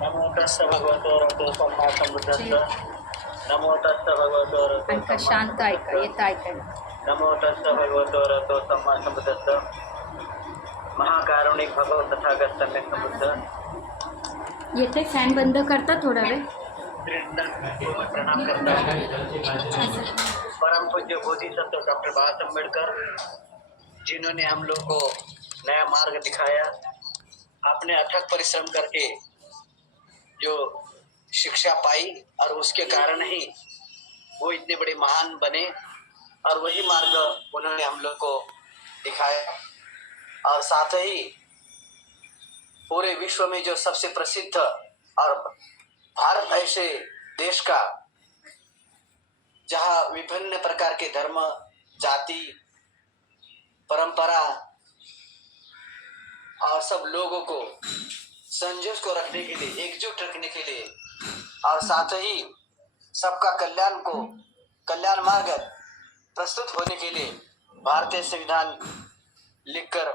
नमो तस्स भगवतो रतो सम्मा संबुद्धस्स नमो तस्स भगवतो रतो आणि का शांत ऐका, येतं ऐकायला. नमो तस्स भगवतो रतो सम्मा संबुद्धस्स महाकारुणिक भगवत तथागत सम्यक संबुद्ध येते. फॅन बंद करता थोडा वेळ. को मैं प्रणाम करता हूँ। परम पूज्य बोधिसत्व डॉक्टर बाबा साहब अम्बेडकर जिन्होंने हम लोग को नया मार्ग दिखाया, अपने अथक परिश्रम करके जो शिक्षा पाई और उसके कारण ही वो इतने बड़े महान बने और वही मार्ग उन्होंने हम लोग को दिखाया। और साथ ही पूरे विश्व में जो सबसे प्रसिद्ध और भारत ऐसे देश का जहाँ विभिन्न प्रकार के धर्म, जाति, परंपरा और सब लोगों को संजोग को रखने के लिए, एकजुट रखने के लिए और साथ ही सबका कल्याण मार्ग प्रस्तुत होने के लिए भारतीय संविधान लिखकर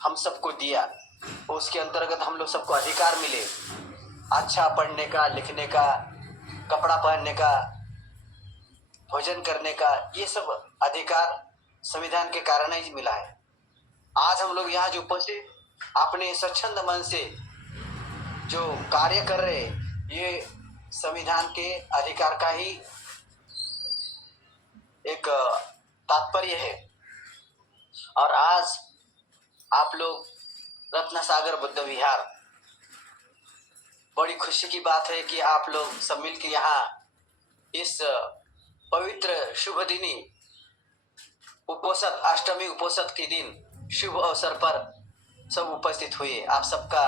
हम सबको दिया। उसके अंतर्गत हम लोग सबको अधिकार मिले, अच्छा पढ़ने का, लिखने का, कपड़ा पहनने का, भोजन करने का, ये सब अधिकार संविधान के कारण ही मिला है। आज हम लोग यहाँ जो उपस्थित अपने स्वच्छंद मन से जो कार्य कर रहे, ये संविधान के अधिकार का ही एक तात्पर्य है। और आज आप लोग रत्न सागर बुद्ध विहार, बड़ी खुशी की बात है कि आप लोग सब मिलकर यहाँ इस पवित्र शुभ दिनी उपोषद, अष्टमी उपोषद के दिन शुभ अवसर पर सब उपस्थित हुए। आप सबका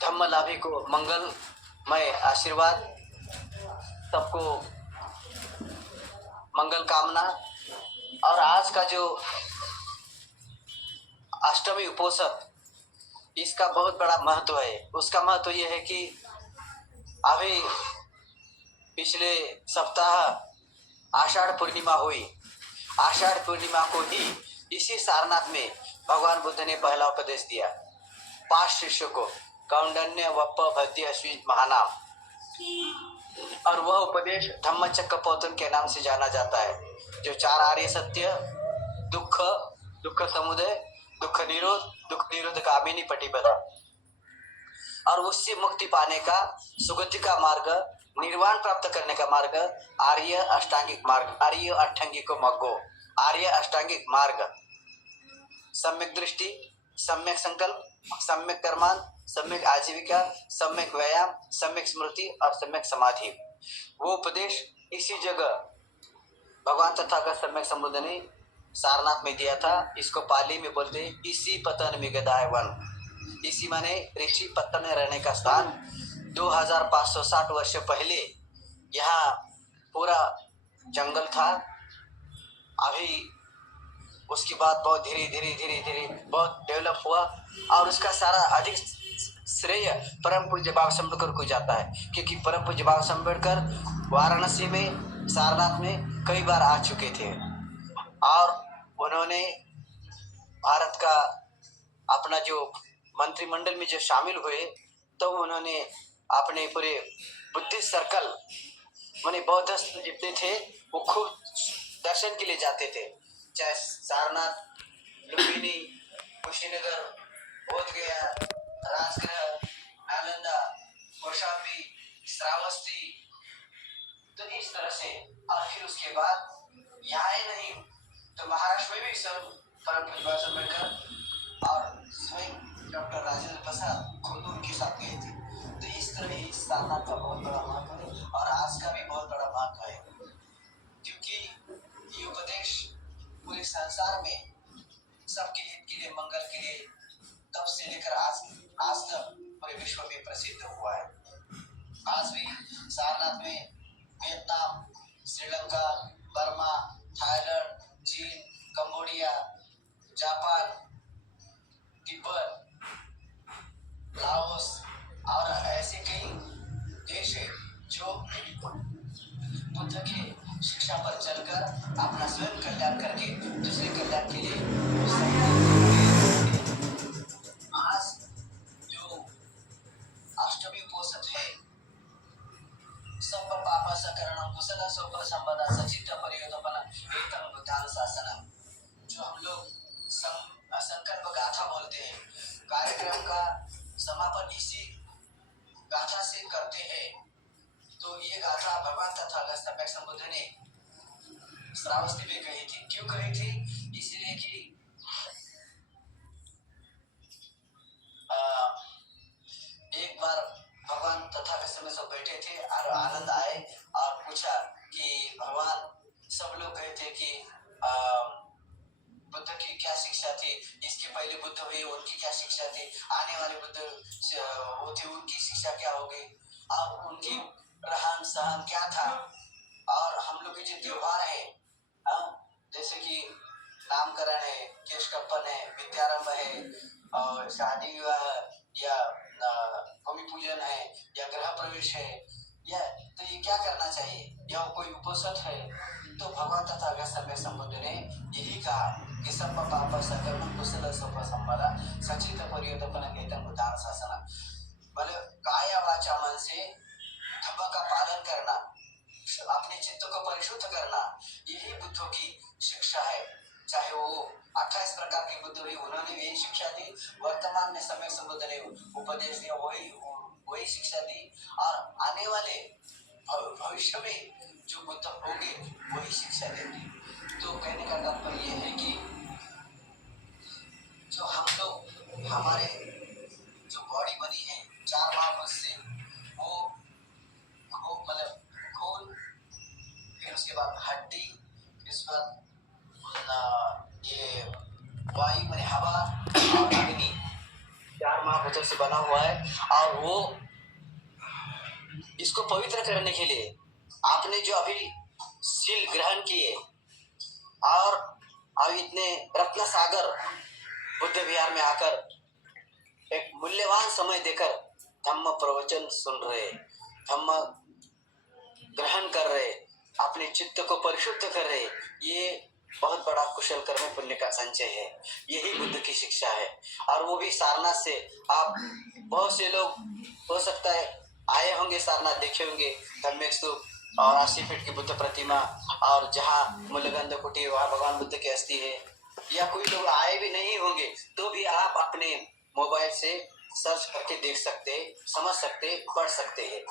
धम्म लाभी को मंगलमय आशीर्वाद, सबको मंगल कामना। और आज का जो अष्टमी उपोषद, इसका बहुत बड़ा महत्व है। उसका महत्व ये है कि अभी पिछले सप्ताह आषाढ़ पूर्णिमा हुई। आषाढ़ पूर्णिमा को ही इसी सारनाथ में भगवान बुद्ध ने पहला उपदेश दिया 5 शिष्यों को, कौंडन्य, वप्प, भद्य, अश्विन, महानाम। और वह उपदेश धम्मचक्कपवतन के नाम से जाना जाता है, जो 4 आर्य सत्य, दुख, दुख समुदय, दुख निरोध गामिनी पटिपदा, और उससे मुक्ति पाने का, सुगति का मार्ग, निर्वाण प्राप्त करने का मार्ग, आर्य अष्टांगिक मार्ग, आर्य अष्टांगिक मग्गो, आर्य अष्टांगिक मार्ग, सम्यक दृष्टि, सम्यक संकल्प, सम्यक कर्मान, सम्यक आजीविका, सम्यक व्यायाम, सम्यक स्मृति और सम्यक समाधि। वो उपदेश इसी जगह भगवान तथागत सम्यक संबुद्ध ने सारनाथ में दिया था। इसको पाली में बोलते इसी पतन में गदाय वन। इसी माने ऋषि पत्तन में रहने का स्थान। 2560 वर्ष पहले यहाँ पूरा जंगल था। अभी उसके बाद बहुत धीरे बहुत डेवलप हुआ और उसका सारा अधिक श्रेय परम पूज्य बाबा साहब अम्बेडकर को जाता है, क्योंकि परम पूज्य बाबा साहब अम्बेडकर वाराणसी में, सारनाथ में कई बार आ चुके थे और उन्होंने भारत का अपना जो मंत्रिमंडल में जो शामिल हुए, तो उन्होंने अपने पूरे बुद्धिस्ट सर्कल माने बौद्ध जितने थे वो खूब दर्शन के लिए जाते थे, चाहे सारनाथ, लुम्बिनी, कुशीनगर, बोधगया, राजगृह, नालंदा, कौशाम्बी, श्रावस्ती। तो इस तरह से और फिर उसके बाद यहाँ ही नहीं तो महाराष्ट्र में भी सब परम पूज्य बाबा साहब अम्बेडकर और स्वयं डॉक्टर राजेंद्र प्रसाद खुद उनके साथ गए थे। तो इस तरह ही सारनाथ का बहुत बड़ा महत्व है और आज का भी बहुत बड़ा महत्व है, क्योंकि ये उपदेश पूरे संसार में सबके हित के लिए, मंगल के लिए तब से लेकर आज तक पूरे विश्व में प्रसिद्ध हुआ है। आज भी सारनाथ में वियतनाम, श्रीलंका, बर्मा, थाईलैंड, चीन, कंबोडिया, जापान, तिब्बत, लाओस और ऐसे कई देश है जो बुद्ध के शिक्षा पर चलकर अपना स्वयं कल्याण करके दूसरे कल्याण के लिए आज जो होते हैं। कार्यक्रम का समापन इसी गाथा से करते हैं। तो ये गाथा भगवान तथागत सम्यक संबुद्ध ने श्रावस्ती में कही थी। क्यों कही थी? इसलिए कि एक बार भगवान तथागत समय सब बैठे थे और आनंद आए और पूछा कि भगवान, सब लोग कहे थे कि बुद्ध की क्या शिक्षा थी, इसके पहले बुद्ध हुए उनकी क्या शिक्षा थी, आने वाले बुद्ध वो थे उनकी शिक्षा क्या होगी, और उनकी रहन सहन क्या था, और हम लोग के जो त्योहार है, जैसे कि नामकरण है, केशकप्पन है, विद्यारंभ है, और शादी विवाह या भूमि पूजन है या गृह प्रवेश है, या तो ये क्या करना चाहिए, या कोई उपोषण है। तो भगवान तथागत सम्यक संबुद्ध ने यही कहा कि सब पाप सकर्म कुशल सोप संबला सचित परियोतपन वेतन उदार शासन, मतलब काया वाचा मन से धम्म का पालन करना, अपने चित्त को परिशुद्ध करना, यही बुद्धों की शिक्षा है। चाहे वो 28 प्रकार के बुद्ध हुए, उन्होंने यही शिक्षा दी। वर्तमान में सम्यक संबुद्ध ने उपदेश दिया, वही शिक्षा दी, और आने वाले भविष्य में जो बुद्ध होंगे वही शिक्षा देंगे। तो कहने का तात्पर्य यह है कि जो हम लोग, हमारे जो बॉडी बनी है 4 महाभूत से, वो मतलब खून, फिर उसके बाद हड्डी, फिर उसके बाद ये वायु माने हवा और अग्नि, 4 महाभूतों से बना हुआ है। और वो इसको पवित्र करने के लिए आपने जो अभी शील ग्रहण किए और अब इतने रत्न सागर बुद्ध विहार में आकर एक मूल्यवान समय देकर धम्म प्रवचन सुन रहे, धम्म ग्रहण कर रहे, अपने चित्त को परिशुद्ध कर रहे, ये बहुत बड़ा कुशल कर्म पुण्य का संचय है। यही बुद्ध की शिक्षा है। और वो भी सारनाथ से। आप बहुत से लोग हो सकता है आए होंगे सारनाथ, देखे होंगे धम्मिक स्तूप और 80 फीट की बुद्ध प्रतिमा, और जहाँ मूलगंध कुटीर वहाँ भगवान बुद्ध की अस्थि है। या कोई लोग आए भी नहीं होंगे तो भी आप अपने मोबाइल से सर्च करके देख सकते, समझ सकते, पढ़ सकते हैं।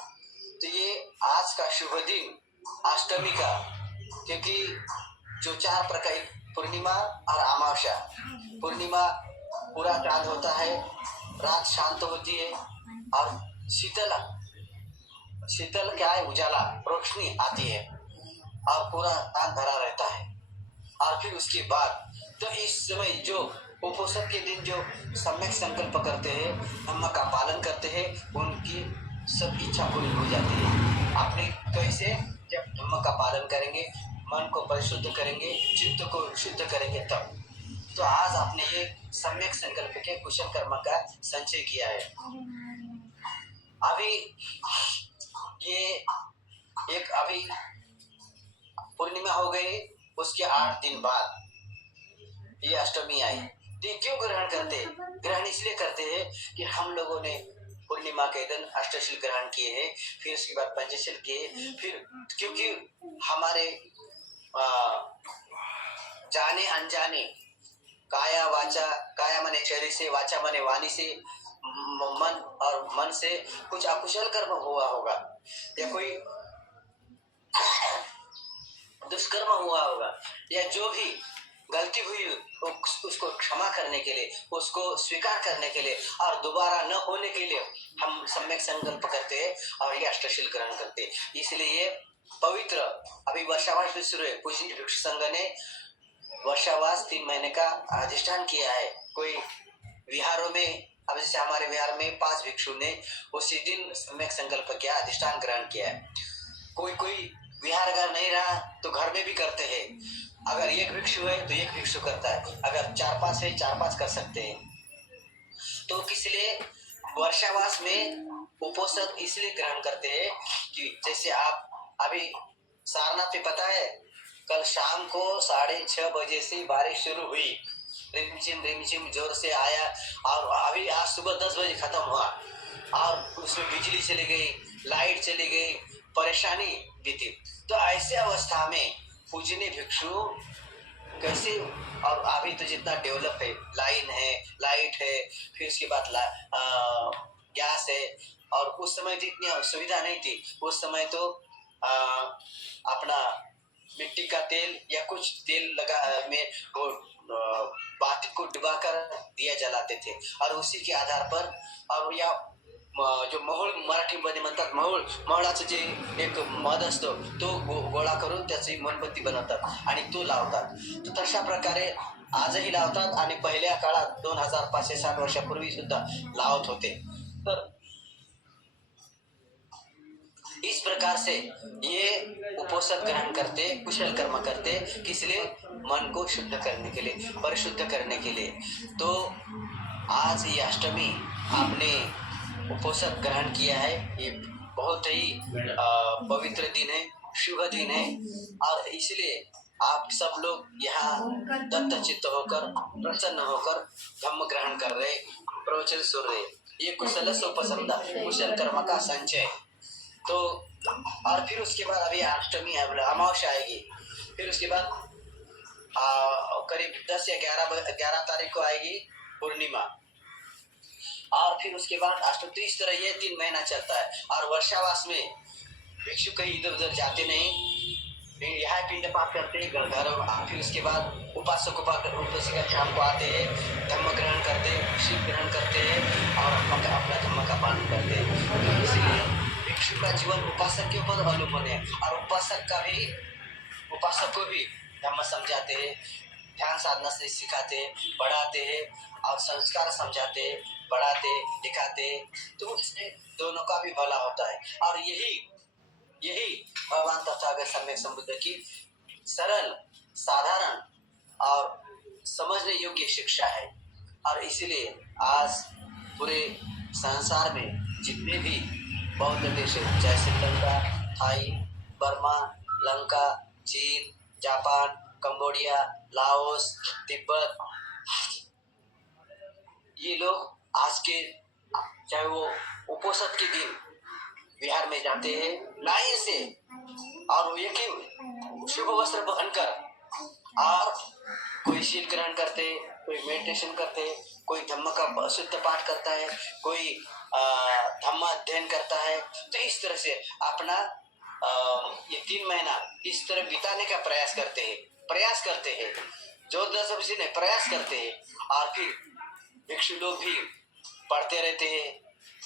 तो ये आज का शुभ दिन अष्टमी का, क्योंकि जो 4 प्रकार, पूर्णिमा और अमावस्या, पूर्णिमा पूरा चांद होता है, रात शांत होती है और शीतल क्या है, उजाला, रोशनी आती है और पूरा चांद भरा रहता है। और फिर उसके बाद तो इस समय जो उपोषण के दिन जो सम्यक संकल्प करते हैं, धम्म का पालन करते हैं, उनकी सब इच्छा पूरी हो जाती है। आपने कैसे, जब धम्म का पालन करेंगे, मन को परिशुद्ध करेंगे, चित्त को शुद्ध करेंगे तब। तो आज आपने ये सम्यक संकल्प के कुशल कर्म का संचय किया है। अभी ये एक अभी पूर्णिमा हो गई, उसके 8 दिन बाद ये अष्टमी आई। तो ये क्यों ग्रहण करते? ग्रहण इसलिए करते हैं कि हम लोगों ने पूर्णिमा के दिन अष्टशील ग्रहण किए हैं, फिर उसके बाद पंचशील किए, फिर क्योंकि हमारे जाने अनजाने काया वाचा, काया माने शरीर से, वाचा माने वाणी से, मन और मन से कुछ अकुशल कर्म हुआ होगा, या कोई दुष्कर्म हुआ होगा, या जो भी गलती हुई उसको क्षमा करने के लिए, उसको स्वीकार करने के लिए और दोबारा न होने के लिए हम सम्यक संकल्प करते हैं और ये अष्टशील ग्रहण करते हैं। इसलिए ये पवित्र अभी वर्षावास भी शुरू है। पूजनीय भिक्षु संघ ने वर्षावास 3 महीने का अधिष्ठान किया है। कोई विहारों में, अब जैसे हमारे विहार में 5 भिक्षु ने उसी दिन सम्यक संकल्प किया, अधिष्ठान ग्रहण किया है। कोई विहार अगर नहीं रहा तो घर में भी करते हैं। अगर 1 भिक्षु है तो 1 भिक्षु करता है, अगर 4-5 है 4-5 कर सकते हैं। तो इसलिए वर्षावास में उपोषण इसलिए ग्रहण करते हैं कि जैसे आप अभी सारनाथ में पता है, कल शाम को 6:30 बजे से बारिश शुरू हुई, रिमझिम जोर से आया, और अभी आज सुबह 10 बजे खत्म हुआ, और उसमें बिजली चली गई, लाइट चली गई, परेशानी बीती। तो ऐसे अवस्था में पूजनीय भिक्षु कैसे और अभी तो जितना डेवलप है, लाइन है, लाइट है, फिर उसके बाद गैस है। और उस समय तो इतनी सुविधा नहीं थी। उस समय तो आ, अपना मिट्टी का तेल या कुछ तेल लगा में वो बाती को डुबाकर दिया जलाते थे और उसी के आधार पर। और या जो मोहोळ मराठीमध्ये म्हणतात मोहोळ, मोहोळाचं जे एक मध असतो तो गोळा करून त्याची मेणबत्ती बनवतात आणि तो लावतात. तर तशा प्रकारे आजही लावतात आणि पहिल्या काळात 2560 वर्षापूर्वी सुद्धा लावत होते. तर इस प्रकार से ये उपोषण ग्रहण करते, कुशल कर्म करते, किस लिए? मन को शुद्ध करने के लिए, परिशुद्ध करने के लिए। तो आज ये अष्टमी आपने उपोषण ग्रहण किया है, ये बहुत ही पवित्र दिन है, शुभ दिन है। और इसलिए आप सब लोग यहाँ दत्तचित्त होकर, प्रसन्न होकर धम्म ग्रहण कर रहे, प्रवचन सुन रहे। ये कुशल सोपसमदा, कुशल कर्म का संचय। तो और फिर उसके बाद अभी अष्टमी अमावस्या आएगी। फिर उसके बाद करीब 10 या 11 तारीख को आएगी पूर्णिमा। और फिर उसके बाद अष्टमी। तो इस तरह ये 3 महीना चलता है। और वर्षावास में भिक्षु कहीं इधर उधर जाते नहीं, यहाँ पिंड पाठ करते हैं घर। फिर उसके बाद उपासक उपासिका शाम को आते हैं, धम्म ग्रहण करते हैं, शिव ग्रहण करते हैं और अपना धम्म का पालन करते हैं। तो इसलिए भिक्षु का जीवन उपासक के ऊपर अवलंबन है। और उपासक को भी धम्म समझाते हैं, ध्यान साधना से सिखाते हैं, पढ़ाते हैं और संस्कार समझाते हैं, पढ़ाते दिखाते। तो इसमें दोनों का भी भला होता है। और यही भगवान तथागत सम्यक संबुद्ध की सरल, साधारण और समझने योग्य शिक्षा है। और इसीलिए आज पूरे संसार में जितने भी बौद्ध देश है, चाहे श्रीलंका, थाई, बर्मा, लंका, चीन, जापान, कंबोडिया, लाओस, तिब्बत, ये लोग आज के चाहे वो उपोषण के दिन बिहार में जाते हैं लाइन से, और वो एक ही शुभ वस्त्र पहनकर, और कोई शील ग्रहण करते, कोई मेडिटेशन करते, कोई धम्म का शुद्ध पाठ करता है, कोई धम्म अध्ययन करता है। तो इस तरह से अपना ये 3 महीना इस तरह बिताने का प्रयास करते हैं, जोर जबरदस्ती से नहीं, प्रयास करते हैं। और फिर भिक्षु लोग भी पढ़ते रहते हैं,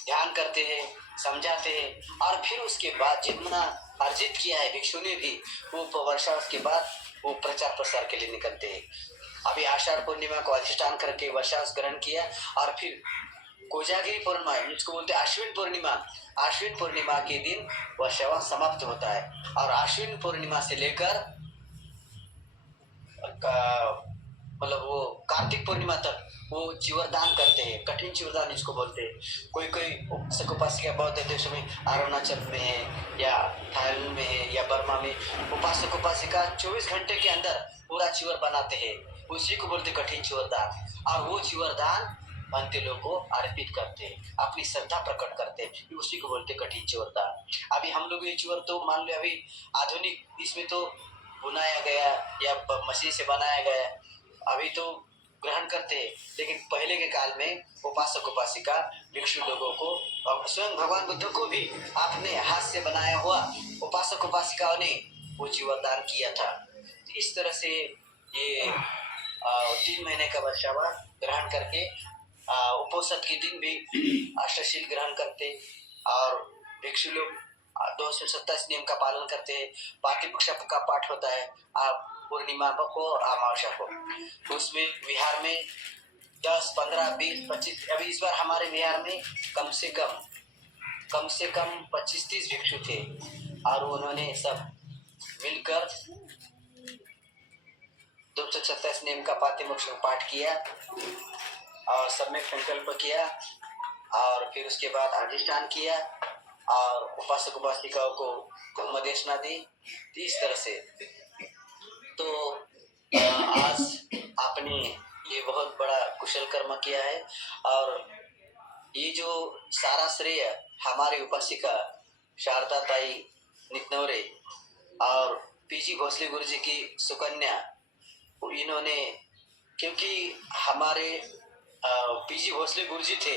ध्यान करते हैं, समझाते हैं। और फिर उसके बाद जितना अर्जित किया है भिक्षु ने भी, वो वर्षा के बाद वो प्रचार प्रसार के लिए निकलते हैं। अभी आषाढ़ पूर्णिमा को अधिष्ठान करके वर्षावास ग्रहण किया। और फिर कोजागिरी पूर्णिमा, जिसको बोलते हैं आश्विन पूर्णिमा, आश्विन पूर्णिमा के दिन वर्षावास समाप्त होता है। और आश्विन पूर्णिमा से लेकर मतलब वो कार्तिक पूर्णिमा तक वो चिवरदान करते हैं, कठिन चिवरदान जिसको बोलते हैं। कोई उपासक उपासिका बौद्ध देशों में, अरुणाचल में है या थाईलैंड में है या बर्मा में, उपासक उपासिका 24 घंटे के अंदर पूरा चिवर बनाते हैं, उसी को बोलते कठिन चिवरदान। और वो चिवरदान अंत्य लोग को अर्पित करते हैं, अपनी श्रद्धा प्रकट करते हैं, उसी को बोलते कठिन चिवरदान। अभी हम लोग ये चिवर तो मान लो अभी आधुनिक इसमें तो बुनाया गया या मशीन से बनाया गया, अभी तो ग्रहण करते हैं। लेकिन पहले के काल में उपासक उपासिका भिक्षु लोगों को और स्वयं भगवान बुद्ध को भी अपने हाथ से बनाया हुआ उपासक उपासिकाओं ने वो जीवदान किया था। इस तरह से ये 3 महीने का वर्षावास ग्रहण करके उपोषण के दिन भी अष्टशील ग्रहण करते। और भिक्षु लोग 227 नियम का पालन करते हैं। पाठ्यपुरुष का पाठ होता है पूर्णिमा को और अमावस्या को। उसमें बिहार में 10, 15, 20, 25, अभी इस बार हमारे बिहार में कम से कम 25-30 भिक्षु थे। और उन्होंने सब मिलकर 227 नियम का पाठ्यपुरुष पाठ किया और सब में संकल्प किया। और फिर उसके बाद अधिष्ठान किया और उपासक उपासिकाओं को धम्मदेशना दी। इस तरह से तो आज आपने ये बहुत बड़ा कुशल कर्म किया है। और ये जो सारा श्रेय हमारे उपासिका शारदा ताई नितनौरे और पीजी भोसले गुरु जी की सुकन्या, इन्होंने क्योंकि हमारे पीजी भोसले गुरुजी थे,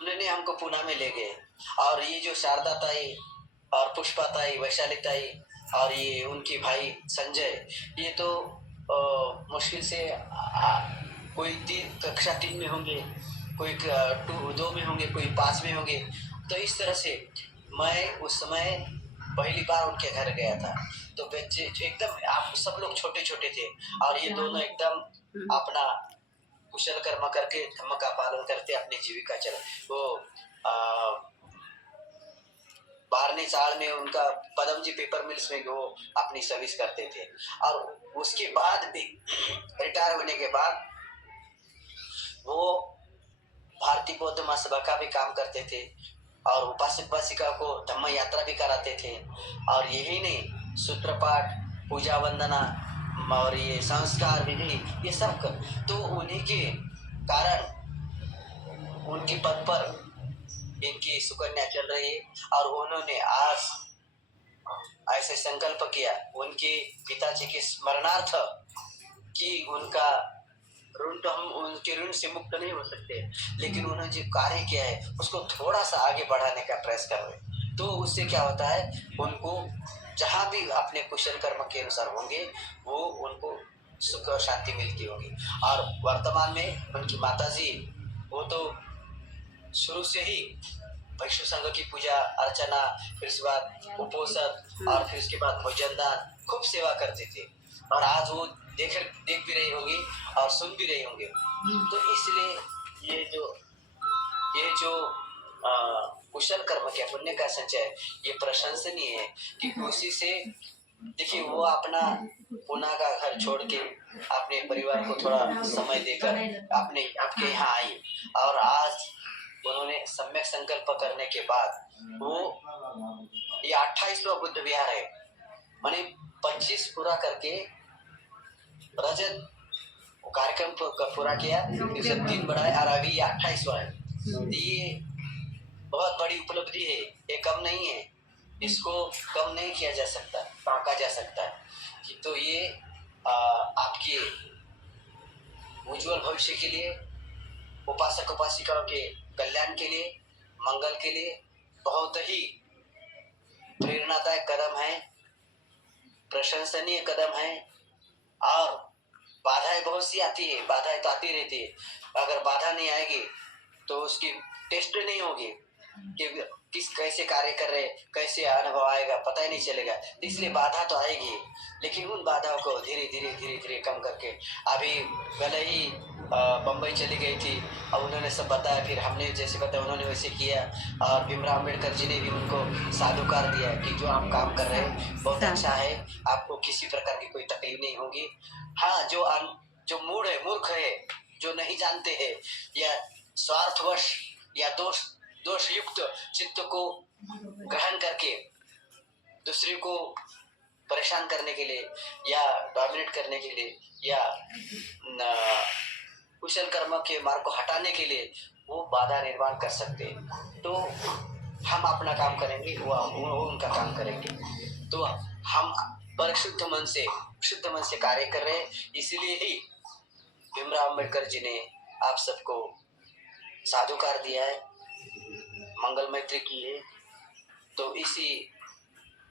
उन्होंने हमको पूना में ले गए। और ये जो शारदा ताई और पुष्पा ताई, वैशाली ताई और ये उनके भाई संजय, ये तो मुश्किल से कोई कक्षा 3 में होंगे, कोई 2 में होंगे, कोई 5 में होंगे। तो इस तरह से मैं उस समय पहली बार उनके घर गया था। तो बच्चे एकदम आप सब लोग छोटे छोटे थे और ये दोनों एकदम अपना कुशल कर्म करके धर्म का पालन करते अपनी जीविका चल वो बारहवीं साल में उनका पदम जी पेपर मिल्स में वो अपनी सर्विस करते थे। और उसके बाद भी रिटायर होने के बाद वो भारतीय बौद्ध महासभा का भी काम करते थे और उपासक उपासिका को धम्म यात्रा भी कराते थे। और यही नहीं, सूत्रपाठ, पूजा वंदना और ये संस्कार विधि, ये सब तो उन्हीं के कारण उनके पद पर इनकी सुकन्या चल रही है। और उन्होंने आज ऐसे संकल्प किया उनके पिताजी के स्मरणार्थ कि उनका ऋण तो हम उनके ऋण से मुक्त नहीं हो सकते, लेकिन उन्होंने जो कार्य किया है उसको थोड़ा सा आगे बढ़ाने का प्रयास कर रहे। तो उससे क्या होता है, उनको जहाँ भी अपने कुशल कर्म के अनुसार होंगे वो उनको सुख और शांति मिलती होगी। और वर्तमान में उनकी माताजी वो तो शुरू से ही वैष्णव संघ की पूजा अर्चना, फिर उसके बाद उपोषण और फिर उसके बाद भोजन दान खूब सेवा करते थे। और आज वो देख भी रही होगी और सुन भी रही होंगे। तो इसलिए ये जो कुशल कर्म के पुण्य का संचय ये प्रशंसनीय है कि उसी से देखिए वो अपना पुना का घर छोड़ के अपने परिवार को थोड़ा समय देकर आपके यहाँ आई। और आज उन्होंने सम्यक संकल्प करने के बाद वो ये 28वां बुद्ध विहार है, माने 25 पूरा करके रजत कार्यक्रम पूरा किया, फिर 3 बढ़ाए और अभी 28वां है। ये बहुत बड़ी उपलब्धि है, ये कम नहीं है, इसको कम नहीं किया जा सकता, टाका जा सकता है। तो ये आपके उज्जवल भविष्य के लिए, उपासक उपासिकाओं के कल्याण के लिए, मंगल के लिए बहुत ही प्रेरणादायक कदम है, प्रशंसनीय कदम है। और बाधाएं बहुत सी आती है, बाधाएं तो आती रहती है। अगर बाधा नहीं आएगी तो उसकी टेस्ट नहीं होगी कि कैसे कार्य कर रहे, कैसे अनुभव आएगा, पता ही नहीं चलेगा। इसलिए बाधा तो आएगी, लेकिन उन बाधाओं को धीरे धीरे कम करके अभी पहले ही बम्बई चली गई थी और उन्होंने सब बताया, फिर हमने जैसे बताया उन्होंने वैसे किया। और भीमराव अम्बेडकर जी ने भी उनको साधुकार दिया कि जो आप काम कर रहे हैं बहुत अच्छा है, आपको किसी प्रकार की कोई तकलीफ नहीं होगी। हाँ, जो मूर्ख है, जो नहीं जानते हैं या स्वार्थवश या दोष युक्त चित्त को ग्रहण करके दूसरे को परेशान करने के लिए या डोमिनेट करने के लिए या कुशल कर्म के मार्ग को हटाने के लिए वो बाधा निर्माण कर सकते हैं। तो हम अपना काम करेंगे, वो उनका काम करेंगे। तो हम पर शुद्ध मन से कार्य कर रहे हैं। इसलिए ही भीमराव अम्बेडकर जी ने आप सबको साधुकार दिया है, मंगल मैत्री की है। तो इसी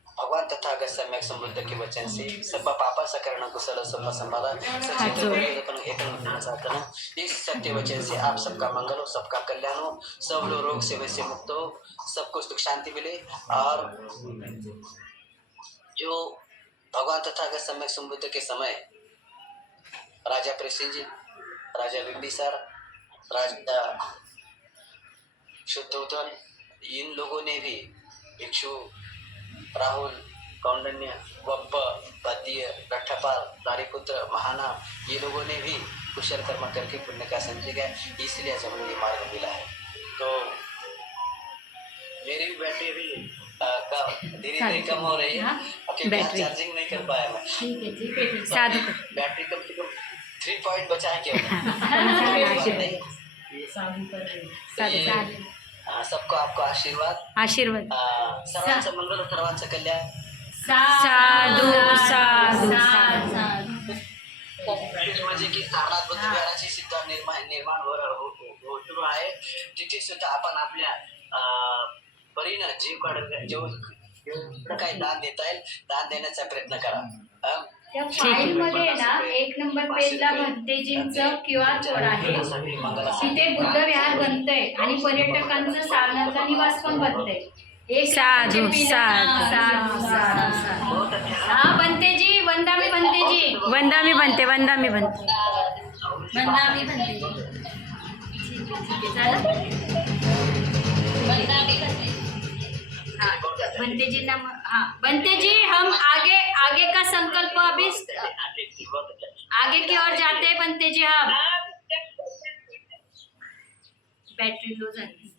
भगवान तथागत सम्यक समृद्ध के वचन से सब पापा सकरण कुशल सब संवाद इस सत्य वचन से आप सबका मंगल हो, सबका कल्याण हो, सब लोग रोग से वैसे मुक्त हो, सबको सुख शांति मिले। और जो भगवान तथागत सम्यक समृद्ध के समय राजा प्रसेनजित, राजा बिंबिसार, राजा शुद्धोधन, इन लोगों ने भी भिक्षु राहुल, कौंडन्य, वप्प, पद्य, रट्ठपाल, दारिपुत्र, महाना, ये लोगों ने भी कुशल कर्म करके पुण्य का संचय किया, इसलिए आज हमें ये मार्ग मिला है। तो मेरी भी बैटरी भी धीरे कम हो रही है, क्योंकि चार्जिंग नहीं कर पाया मैं। ठीक है साधु बैटरी कम से कम 3 पॉइंट बचा है क्या? सबको आपको आशीर्वाद सर्वांचं मंगल, सर्वांचं कल्याण। साधु साधु साधु। म्हणजे की कारणात बुद्धविहाराची सिद्धांत निर्माण सुरू आहे. तिथे सुद्धा आपण आपल्या परीनं जीव काढून जेवढं काही दान देता येईल दान देण्याचा प्रयत्न करा. त्या फाईल मध्ये ना 1 नंबर पेजला भंतेजींचं QR कोड आहे. तिथे बुद्धविहार बनतंय आणि पर्यटकांचं साधनाचा निवास पण बनतंय. साधू हा बनतेजी, वंदामी बनतेजी, वंदामी बनते वंदामी बनते. हाँ, बनते जी नाम, हाँ बनते जी, हम आगे आगे का संकल्प अभी आगे की ओर जाते हैं बनते जी. हम बैटरी लो झाली.